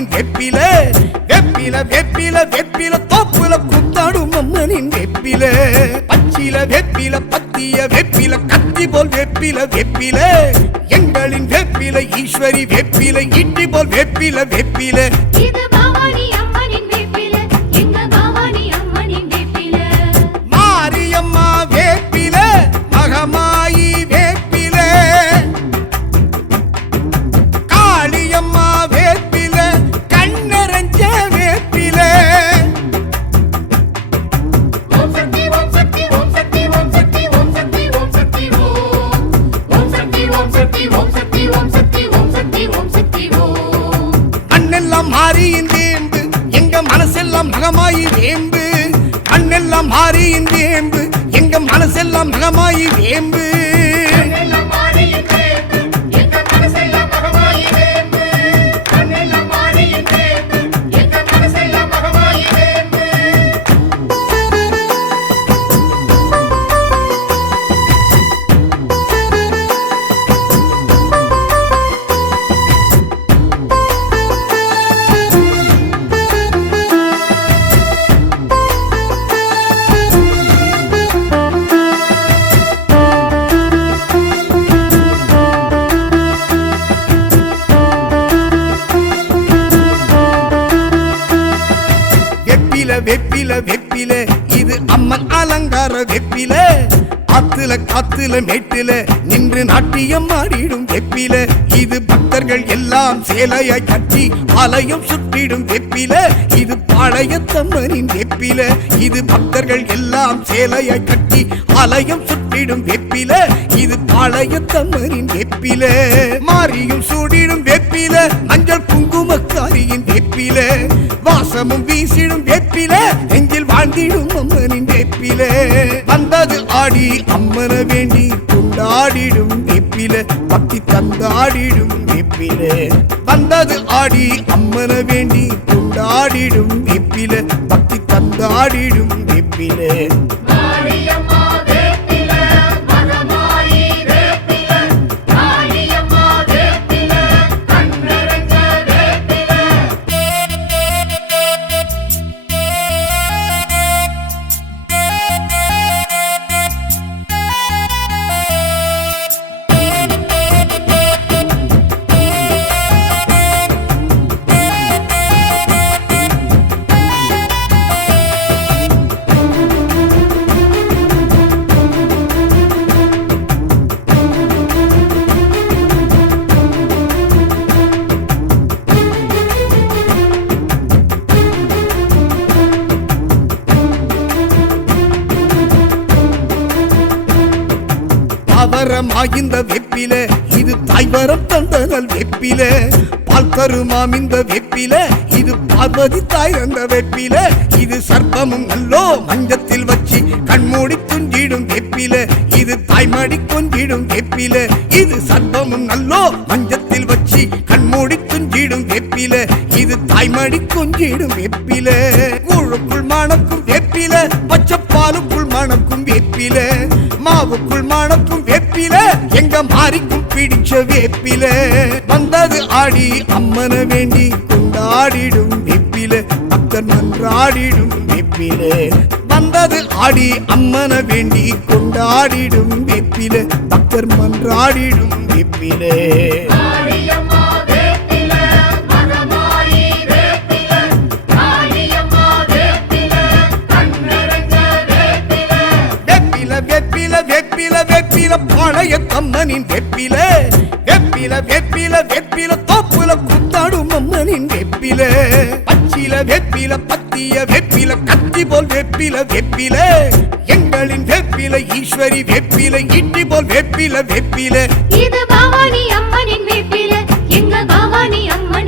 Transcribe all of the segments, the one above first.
அம்மனின் வெப்பில வெப்பில வெப்பில வெப்பில தோப்புல குத்தாடும் அம்மனின் வெப்பில. பச்சில வெப்பில பத்திய வெப்பில கத்தி போல் வெப்பில வெப்பில. எங்களின் வெப்பில ஈஸ்வரி வெப்பில இட்டி போல் வெப்பில வெப்பில. மண்ணெல்லாம் மாறியின் வேம்பு எங்க மனசெல்லாம் மகமாயி வேம்பு அலங்கார வெப்பில ஆத்துல காத்துல மேட்டுல நின்று நாட்டியம் ஆடிடும் வெப்பில இது அவர்கள் எல்லாம் சேலையை கட்டி ஆலயம் சுற்றிடும் வெப்பில. இது பாளையத்தம்மனின் வெப்பில. இது பக்தர்கள் எல்லாம் சேலையை கட்டி ஆலயம் சுற்றிடும் வெப்பில. இது பாளையத்தம்மனின் வெப்பில. மாறியும் சூடிடும் வெப்பில. மஞ்சள் குங்குமக்காரியின் வெப்பில. வாசமும் வீசிடும் வெப்பில. நெஞ்சில் வாழ்ந்திடும் அம்மனின் வெப்பில. வந்தது ஆடி அம்மன வேண்டி கொண்டாடிடும் வெப்பில. பக்தி தந்தாடிடும் வெப்பில வந்தது ஆடி அம்மன வேண்டி கொண்டாடிடும் வெப்பில. பக்தி தந்தாடிடும் வெப்பில. இந்த வெப்பில இது தாய்வரம் தந்தனல் வெப்பில. பால் தருமாம் இந்த வெப்பில இது பார்வதி தாய் தந்த வெப்பில. இது சர்ப்பமும் நல்லோ மஞ்சத்தில் வச்சு கண்மூடி துஞ்சிடும் வெப்பில. இது தாய்மடி கொஞ்சிடும் வெப்பில. இது சர்ப்பமும் நல்லோ மஞ்சத்தில் வச்சு கண்மூடி துஞ்சிடும் வெப்பில. இது தாய்மடி கொஞ்சிடும் வெப்பில. குழுக்குள் மணக்கும் வெப்பில பச்சைப்பாலுக்குள் மணக்கும் வெப்பில. மாவுக்குள் மணக்கும் வெப்பில எங்க மாறிக்கும் பிடிச்ச வேப்பில. வந்தது ஆடி அம்மனை வேண்டி கொண்டாடிடும் வெப்பில. பக்தர் நன்றாடிடும் வெப்பில. வந்தது ஆடி அம்மனை வேண்டி கொண்டாடிடும் வெப்பில. பக்தர் மன்றாடிடும் வெப்பிலே. காளியம்மா வெப்பில வெப்பில வெப்பில வெப்பில வெப்பில தோப்புல குத்தாடும் அம்மனின் வெப்பில. பச்சில வெப்பில பத்திய வெப்பில கத்தி போல் வெப்பில வெப்பில. எங்களின் வெப்பில ஈஸ்வரி வெப்பில இட்டி போல் வெப்பில வெப்பில. இது பவானி அம்மனின் வெப்பில எங்க பவானி அம்மன்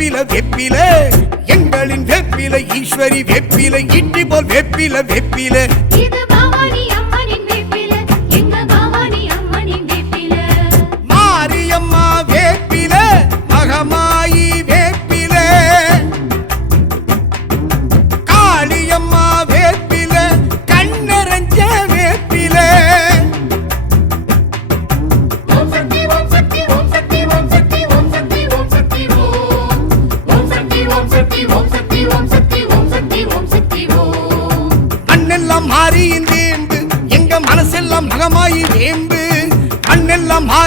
வெப்பில வெப்பில. எங்களின் வெப்பில ஈஸ்வரி வெப்பில இன்றி போல் வெப்பில. வெப்பில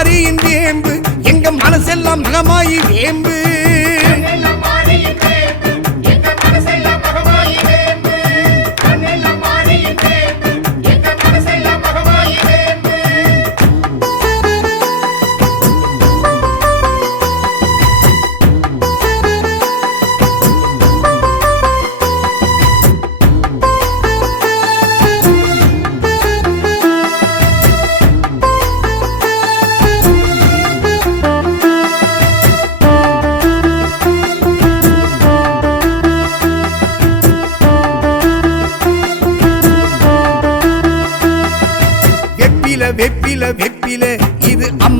மாறி மாறியின் வேம்பு. எங்க மனசெல்லாம் மகமாயி வேம்பு.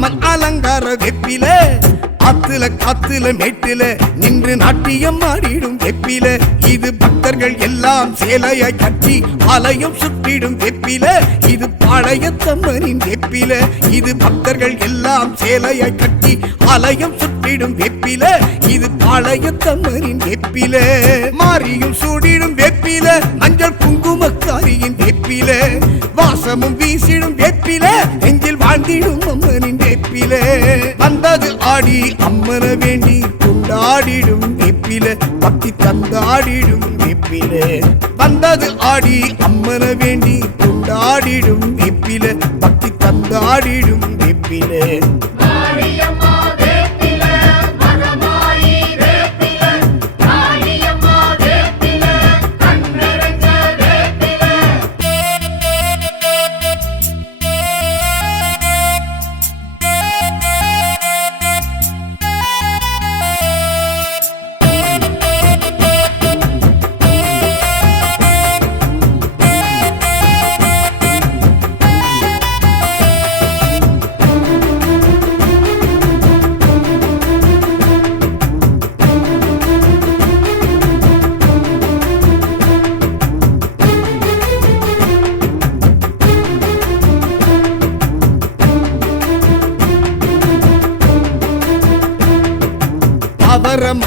அம்மன் அலங்கார வெப்பிலே. ஆத்துல காத்துல மேட்டுல நின்று நாட்டியம் ஆடிடும் வெப்பில. இது பக்தர்கள் எல்லாம் சேலையை கட்டி ஆலயம் சுற்றிடும் வெப்பில. இது பாளையத்தம்மனின் வெப்பில. இது பக்தர்கள் எல்லாம் சேலையை கட்டி ஆலயம் சுற்றிடும் வெப்பில. இது பாளையத்தம்மனின் வெப்பில. மாறியும் சூடிடும் வெப்பில. மஞ்சள் குங்குமக்காரியின் வெப்பில. வாசமும் வீசிடும் வெப்பில. நெஞ்சில் வாழ்ந்திடும் அம்மனின் வெப்பில. வந்தது ஆடி அம்மன வேண்டி கொண்டாடிடும் வெப்பில பக்தி தந்தாடிடும் வெப்பில வந்தது ஆடி அம்மன வேண்டி கொண்டாடிடும் வெப்பில பக்தி தந்தாடிடும் வெப்பில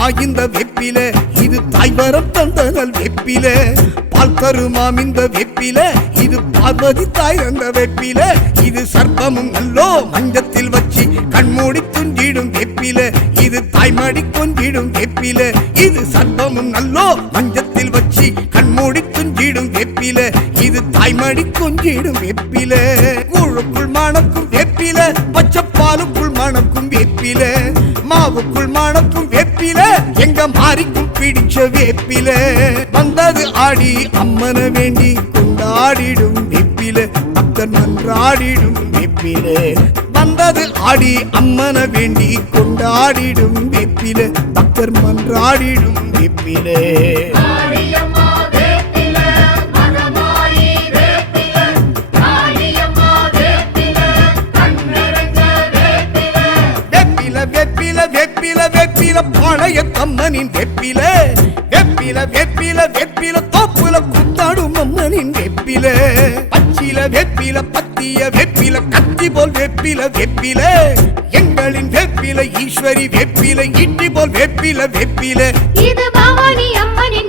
அவரமாகிந்த வெப்பில இது தாய்வரம் தந்தனல் வெப்பில. பால் தருமாம் இந்த வெப்பில இது பார்வதி தாய் அந்த வெப்பில. இது சர்ப்பமும் நல்லோ மஞ்சத்தில் வச்சு கண்மூடி துஞ்சிடும் வெப்பில. இது தாய்மடி கொஞ்சிடும் வெப்பில. இது சர்ப்பமும் நல்லோ மஞ்சத்தில் வச்சு கண்மூடி துஞ்சிடும் வெப்பில. இது தாய்மடி கொஞ்சிடும் வெப்பில. கூழுக்குள் மணக்கும் வெப்பில பச்சைப்பாலுக்குள் மணக்கும் வெப்பில. மாவுக்குள் மணக்கும் வேப்பில எங்க மாறிக்கும் பிடிச்ச வேப்பில. வந்தது ஆடி அம்மன வேண்டி கொண்டாடிடும் வெப்பில. பக்தர் நன்றாடிடும் வெப்பில. வந்தது ஆடி அம்மன வேண்டி கொண்டாடிடும் வெப்பில. பக்தர் மன்றாடிடும் வெப்பில. பழைய தம்மனின் வெப்பில வெப்பில வெப்பில வெப்பில தோப்புல குத்தாடும் அம்மனின் வெப்பில. பச்சில வெப்பில பத்திய வெப்பில கத்தி போல் வெப்பில வெப்பில. எங்களின் வெப்பில ஈஸ்வரி வெப்பில இட்டி போல் வெப்பில வெப்பில. இது பவானி அம்மனின்